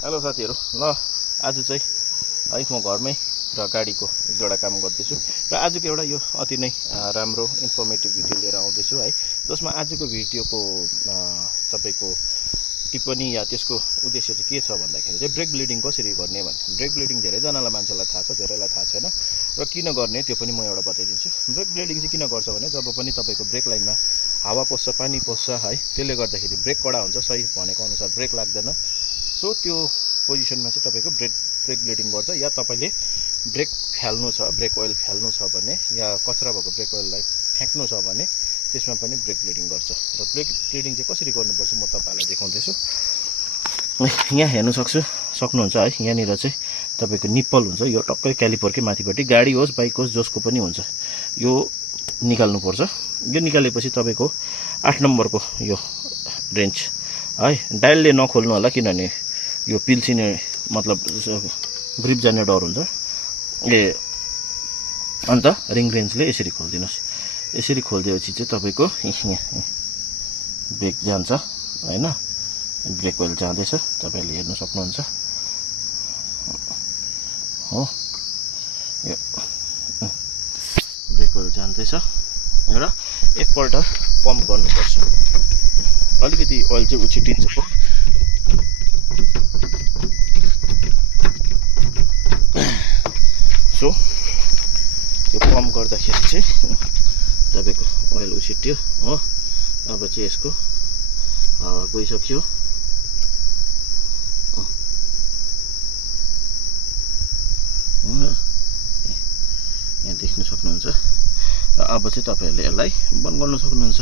hello साथीहरु ल आज चाहिँ है म घरमै र गाडीको एक दुईवटा काम गर्दैछु र आजको एउटा यो अति नै राम्रो इन्फर्मेटिभ भिडियो लिएर आउँदैछु है जसमा आजको भिडियोको तपाईको टिप्पणी या त्यसको उद्देश्य चाहिँ के छ भन्दाखेरि चाहिँ ब्रेक ब्लिडिङ कसरी गर्ने भन्ने ब्रेक ब्लिडिङ धेरै जनालाई मान्छेलाई थाहा छ धेरैलाई थाहा छैन र किन गर्ने त्यो पनि म एउटा बताइदिन्छु ब्रेक ब्लिडिङ चाहिँ किन गर्छ भने जब पनि तपाईको ब्रेक लाइनमा हावा पस्छ पानी पस्छ है त्यसले गर्दाखेरि ब्रेक कडा हुन्छ सही भनेको अनुसार ब्रेक लाग्दैन सो त्यो पोजिसनमा चाहिँ तपाईको ब्रेक ब्लिडिङ गर्छ या तपाईले ब्रेक फाल्नु छ ब्रेक ओइल फाल्नु छ भने या कचरा भएको ब्रेक ओइललाई फ्याक्नु छ भने त्यसमा पनि ब्रेक ब्लिडिङ गर्छ र ब्रेक ब्लिडिङ चाहिँ कसरी गर्नुपर्छ म तपाईलाई देखाउँदैछु यहाँ हेर्नु सक्नुहुन्छ है यहाँनिर चाहिँ तपाईको निप्पल हुन्छ यो टक्कै क्यालिपरकै माथिपट्टि गाडी होस् बाइक होस् जसको पनि हुन्छ यो निकाल्नु पर्छ यो निकालेपछि तपाईको 8 नम्बरको यो रेन्च है डायलले नखोल्नु होला किनभने यो पिल्सिने मतलब ग्रिप जाने डर हुन्छ अन्त रिङ रेन्जले यसरी खोल्दिनुस् यसरी खोल्दिएपछि चाहिँ तपाईको ब्रेक जान्छ हैन ब्रेक ओइल जाँदैछ तपाईले हेर्न सक्नुहुन्छ हो यो ब्रेक ओइल जाँदैछ र एकपल्ट पम्प गर्नुपर्छ अलिकति ओइल चाहिँ उछिटिन्छ हो सो यो पम्प गर्दाखेरि चाहिँ तपाईको ओइल उछिट्यो हो अब चाहिँ यसको हावा गइसक्यो यहाँ देख्न सक्नुहुन्छ अब चाहिँ तपाईहरुले यसलाई बन्द गर्न सक्नुहुन्छ